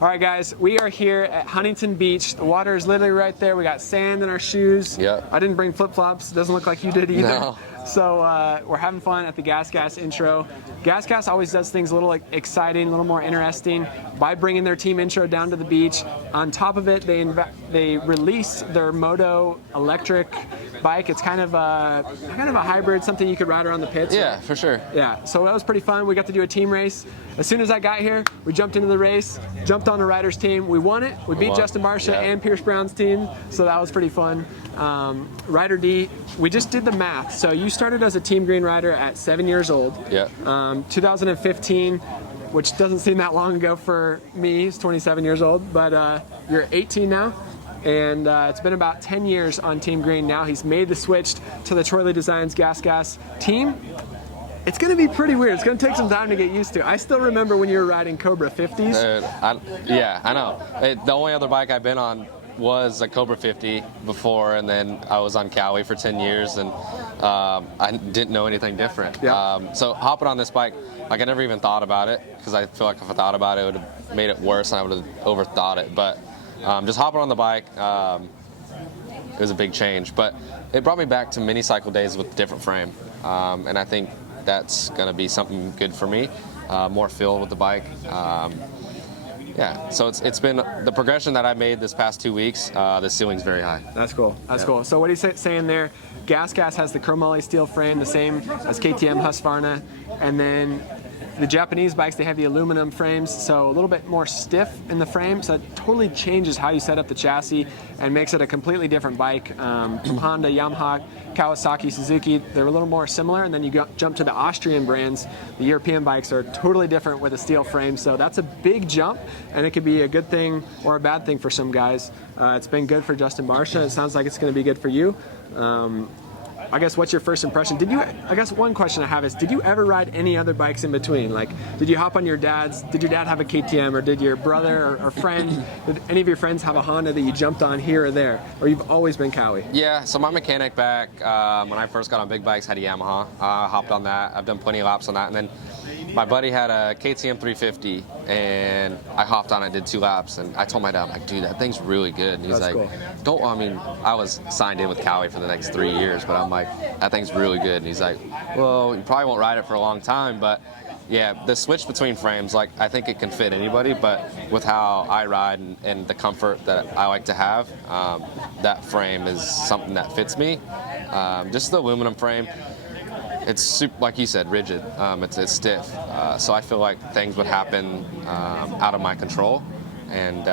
All right, guys, we are here at Huntington Beach. The water is literally right there. We got sand in our shoes. Yep. I didn't bring flip-flops. Doesn't look like you did either. No. So we're having fun at the GasGas intro. GasGas always does things a little exciting, a little more interesting by bringing their team intro down to the beach. On top of it, they release their Moto electric bike. It's kind of a hybrid, something you could ride around the pits. Yeah, for sure. Yeah, so that was pretty fun. We got to do a team race. As soon as I got here, we jumped into the race, jumped on the Ryder's team. We won it. We beat Justin Barcia and Pierce Brown's team, so that was pretty fun. Ryder D, we just did the math. So you started as a Team Green rider at 7 years old. Yeah. 2015, which doesn't seem that long ago for me. He's 27 years old, but you're 18 now. And it's been about 10 years on Team Green now. He's made the switch to the Troy Lee Designs GasGas team. It's going to be pretty weird. It's going to take some time to get used to. I still remember when you were riding Cobra 50s. Yeah, I know. The only other bike I've been on was a Cobra 50 before, and then I was on Cowie for 10 years, and I didn't know anything different. Yeah. So hopping on this bike, like I never even thought about it, because I feel like if I thought about it, it would have made it worse, and I would have overthought it. But just hopping on the bike, it was a big change. But it brought me back to mini cycle days with a different frame, and I think that's going to be something good for me, more feel with the bike. Yeah, so it's been the progression that I made this past 2 weeks. The ceiling's very high. That's cool. That's cool. So what are you saying there? GasGas has the chromoly steel frame, the same as KTM Husqvarna, and then the Japanese bikes, they have the aluminum frames, so a little bit more stiff in the frame, so it totally changes how you set up the chassis and makes it a completely different bike. Honda, Yamaha, Kawasaki, Suzuki, they're a little more similar, and then you jump to the Austrian brands. The European bikes are totally different with a steel frame, so that's a big jump, and it could be a good thing or a bad thing for some guys. It's been good for Justin Barcia. It sounds like it's going to be good for you. I guess what's your first impression? I guess one question I have is, did you ever ride any other bikes in between? Like, did you hop on your dad's, did your dad have a KTM, or did your brother or friend, did any of your friends have a Honda that you jumped on here or there? Or you've always been Cowie? Yeah, so my mechanic back when I first got on big bikes had a Yamaha. I hopped on that. I've done plenty of laps on that. And then my buddy had a KTM 350, and I hopped on it, did 2 laps, and I told my dad, I'm like, dude, that thing's really good. And he's That's like, cool. I was signed in with Cowie for the next 3 years, but I'm like, that thing's really good. And he's like, well, you probably won't ride it for a long time, but yeah, the switch between frames, like, I think it can fit anybody, but with how I ride and the comfort that I like to have, that frame is something that fits me. Just the aluminum frame, it's super, like you said, rigid. It's stiff. So I feel like things would happen out of my control. And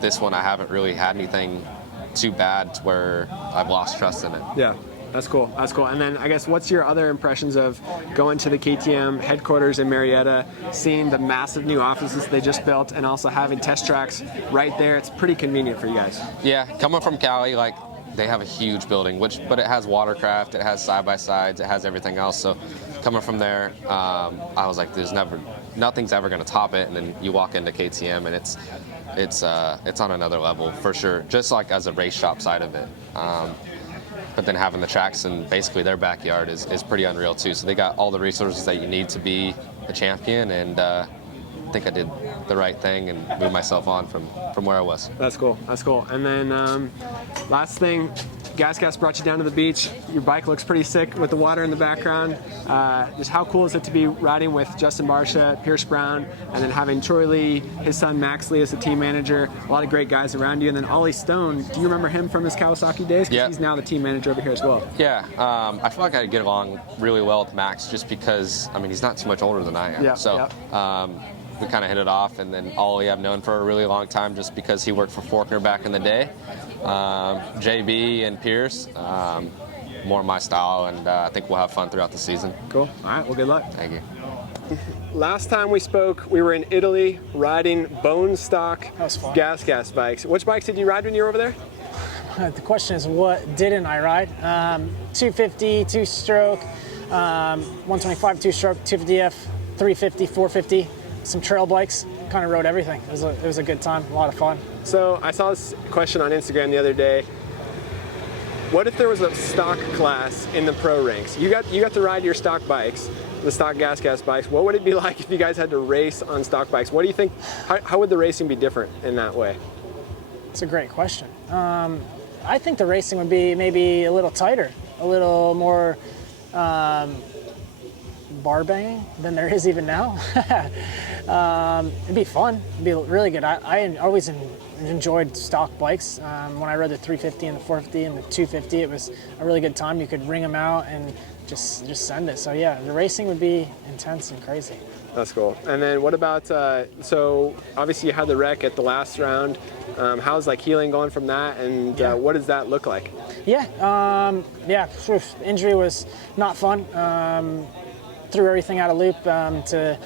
this one, I haven't really had anything too bad to where I've lost trust in it. Yeah. That's cool. That's cool. And then I guess what's your other impressions of going to the KTM headquarters in Marietta, seeing the massive new offices they just built, and also having test tracks right there? It's pretty convenient for you guys. Yeah, coming from Cali, like, they have a huge building, but it has watercraft, it has side-by-sides, it has everything else. So coming from there, I was like, nothing's ever going to top it. And then you walk into KTM, and it's on another level for sure. Just like as a race shop side of it. But then having the tracks in basically their backyard is pretty unreal too. So they got all the resources that you need to be a champion, and I think I did the right thing and moved myself on from where I was. That's cool. That's cool. And then last thing, GasGas brought you down to the beach. Your bike looks pretty sick with the water in the background. Just how cool is it to be riding with Justin Barcia, Pierce Brown, and then having Troy Lee, his son Max Lee as the team manager, a lot of great guys around you. And then Ollie Stone, do you remember him from his Kawasaki days? Because he's now the team manager over here as well. Yeah, I feel like I get along really well with Max just because, I mean, he's not too much older than I am. Yeah, so we kind of hit it off. And then Ollie I've known for a really long time just because he worked for Forkner back in the day. JB and Pierce, more my style, and I think we'll have fun throughout the season. Cool. All right, well, good luck. Thank you. Last time we spoke, we were in Italy riding bone stock GasGas bikes. Which bikes did you ride when you were over there? The question is, what didn't I ride? 250, 2-stroke, 125, 2-stroke, 250F, 350, 450, some trail bikes. Kind of rode everything. It was a good time, a lot of fun. So I saw this question on Instagram the other day. What if there was a stock class in the pro ranks? You got to ride your stock bikes, the stock GasGas bikes. What would it be like if you guys had to race on stock bikes? What do you think, how would the racing be different in that way? It's a great question. I think the racing would be maybe a little tighter, a little more bar banging than there is even now. It'd be fun. It'd be really good. I always enjoyed stock bikes. When I rode the 350 and the 450 and the 250, it was a really good time. You could ring them out and just send it. So yeah, the racing would be intense and crazy. That's cool. And then what about, so obviously you had the wreck at the last round. How's like healing going from that, and what does that look like? Yeah, injury was not fun. Threw everything out of loop to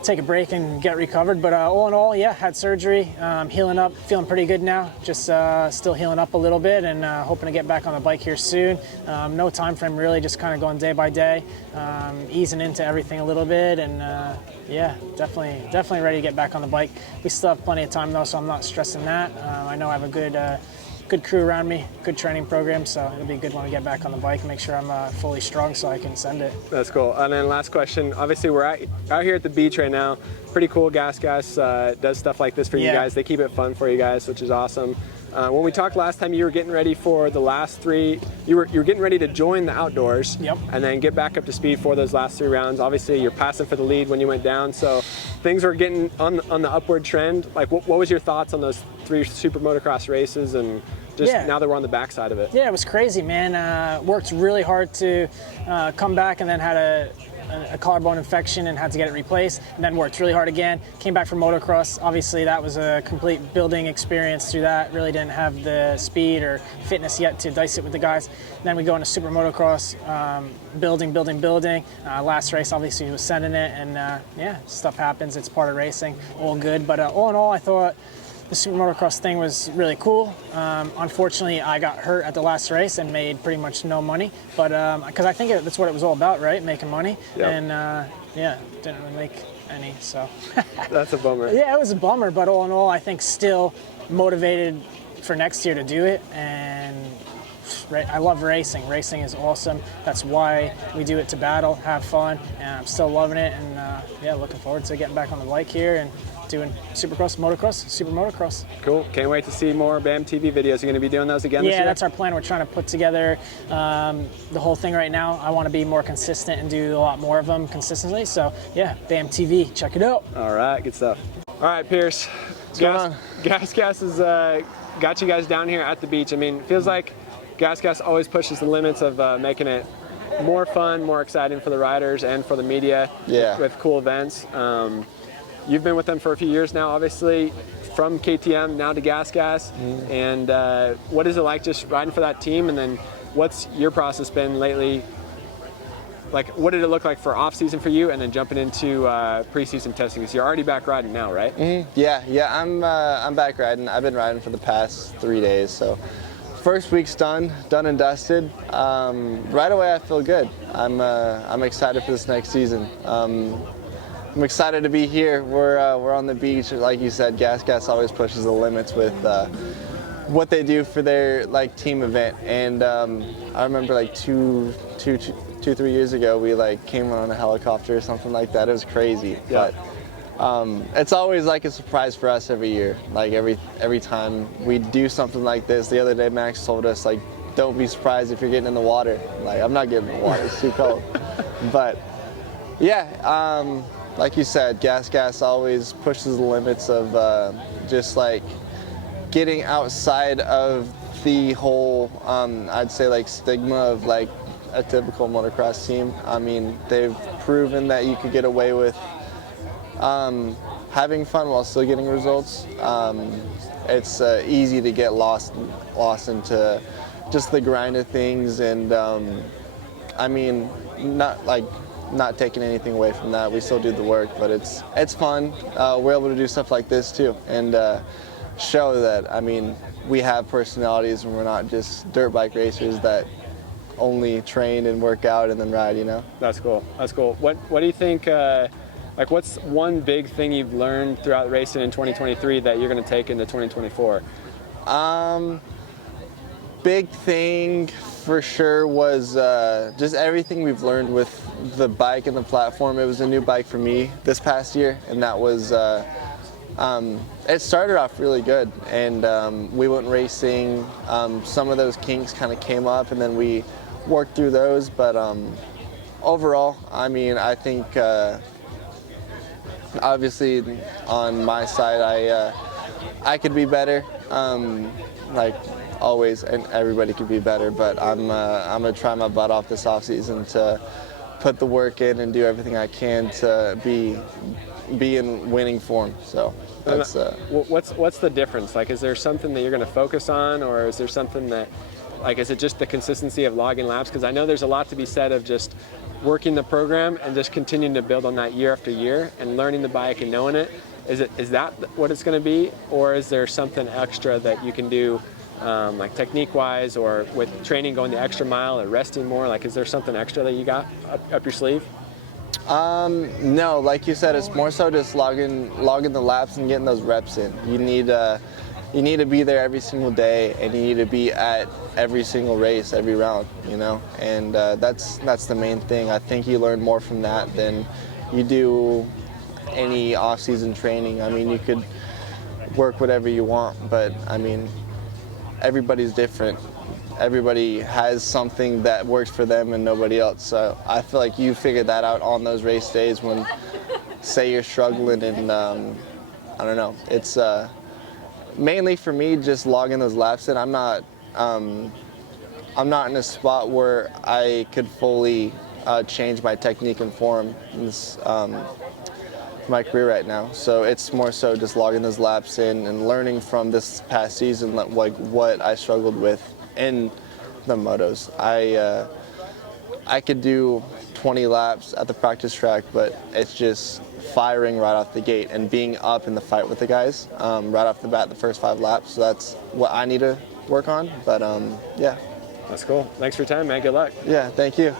take a break and get recovered. But all in all, yeah, had surgery, healing up, feeling pretty good now. Just still healing up a little bit and hoping to get back on the bike here soon. No time frame really, just kind of going day by day, easing into everything a little bit, and yeah, definitely ready to get back on the bike. We still have plenty of time though, so I'm not stressing that. I know I have a good crew around me, good training program, so it'll be a good one to get back on the bike and make sure I'm fully strong so I can send it. That's cool. And then last question, obviously we're out here at the beach right now. Pretty cool. GasGas does stuff like this for you guys. They keep it fun for you guys, which is awesome. When we talked last time, you were getting ready for the last three. You were getting ready to join the outdoors, and then get back up to speed for those last 3 rounds. Obviously, you're passing for the lead when you went down, so things were getting on the upward trend. Like, what was your thoughts on those 3 SuperMotocross races, and just now that we're on the backside of it? Yeah, it was crazy, man. Worked really hard to come back, and then had a collarbone infection and had to get it replaced, and then worked really hard again. Came back from motocross. Obviously that was a complete building experience through that. Really didn't have the speed or fitness yet to dice it with the guys. And then we go into super motocross, building. Last race obviously was sending it, and yeah, stuff happens. It's part of racing, all good. But all in all, I thought the super motocross thing was really cool. Unfortunately, I got hurt at the last race and made pretty much no money. But because I think that's what it was all about, right? Making money. And yeah, didn't really make any. So that's a bummer. Yeah, it was a bummer. But all in all, I think still motivated for next year to do it. And I love racing. Racing is awesome. That's why we do it, to battle, have fun, and I'm still loving it. And yeah, looking forward to getting back on the bike here and doing Supercross, motocross, super motocross. Cool. Can't wait to see more BAM TV videos. You're going to be doing those again this year? Yeah, that's our plan. We're trying to put together the whole thing right now. I want to be more consistent and do a lot more of them consistently. So yeah, BAM TV, check it out. All right, good stuff. All right, Pierce. GasGas has got you guys down here at the beach. I mean, it feels like GasGas always pushes the limits of making it more fun, more exciting for the riders and for the media with cool events. You've been with them for a few years now, obviously, from KTM now to GasGas. And what is it like just riding for that team? And then what's your process been lately? Like, what did it look like for off season for you, and then jumping into preseason testing? Because you're already back riding now, right? Yeah, I'm back riding. I've been riding for the past 3 days, so first week's done and dusted. Right away, I feel good. I'm excited for this next season. I'm excited to be here. We're on the beach, like you said. GasGas always pushes the limits with what they do for their team event. And I remember 2-3 years ago, we came on a helicopter or something like that. It was crazy. Yeah. But it's always a surprise for us every year. Every time we do something like this. The other day, Max told us don't be surprised if you're getting in the water. I'm not getting in the water. It's too cold. But yeah. Like you said, GasGas always pushes the limits of just getting outside of the whole, I'd say stigma of a typical motocross team. I mean, they've proven that you could get away with having fun while still getting results. It's easy to get lost into just the grind of things, and I mean, not taking anything away from that. We still do the work, but it's fun. We're able to do stuff like this too, and show that, I mean, we have personalities and we're not just dirt bike racers that only train and work out and then ride, you know? That's cool. That's cool. What do you think, what's one big thing you've learned throughout racing in 2023 that you're going to take into 2024? Big thing for sure was just everything we've learned with the bike and the platform. It was a new bike for me this past year, and that was, it started off really good, and we went racing. Some of those kinks kind of came up, and then we worked through those, but overall, I mean, I think obviously on my side, I could be better, like always, and everybody could be better, but I'm gonna try my butt off this off season to put the work in and do everything I can to be in winning form. So that's what's the difference? Like, is there something that you're going to focus on, or is there something that, like, is it just the consistency of logging laps? Because I know there's a lot to be said of just working the program and just continuing to build on that year after year and learning the bike and knowing it. Is that what it's going to be, or is there something extra that you can do, like technique-wise, or with training going the extra mile or resting more? Like, is there something extra that you got up your sleeve? No, like you said, it's more so just logging the laps and getting those reps in. You need to be there every single day, and you need to be at every single race, every round, you know. And that's the main thing. I think you learn more from that than you do any off-season training. I mean, you could work whatever you want, but I mean, everybody's different. Everybody has something that works for them and nobody else. So I feel like you figure that out on those race days when, say, you're struggling, and I don't know. It's mainly for me just logging those laps in. I'm not in a spot where I could fully change my technique and form in this, my career right now. So it's more so just logging those laps in and learning from this past season, like what I struggled with in the motos. I could do 20 laps at the practice track, but it's just firing right off the gate and being up in the fight with the guys right off the bat the first 5 laps. So that's what I need to work on. But yeah. That's cool. Thanks for your time, man. Good luck. Yeah, thank you.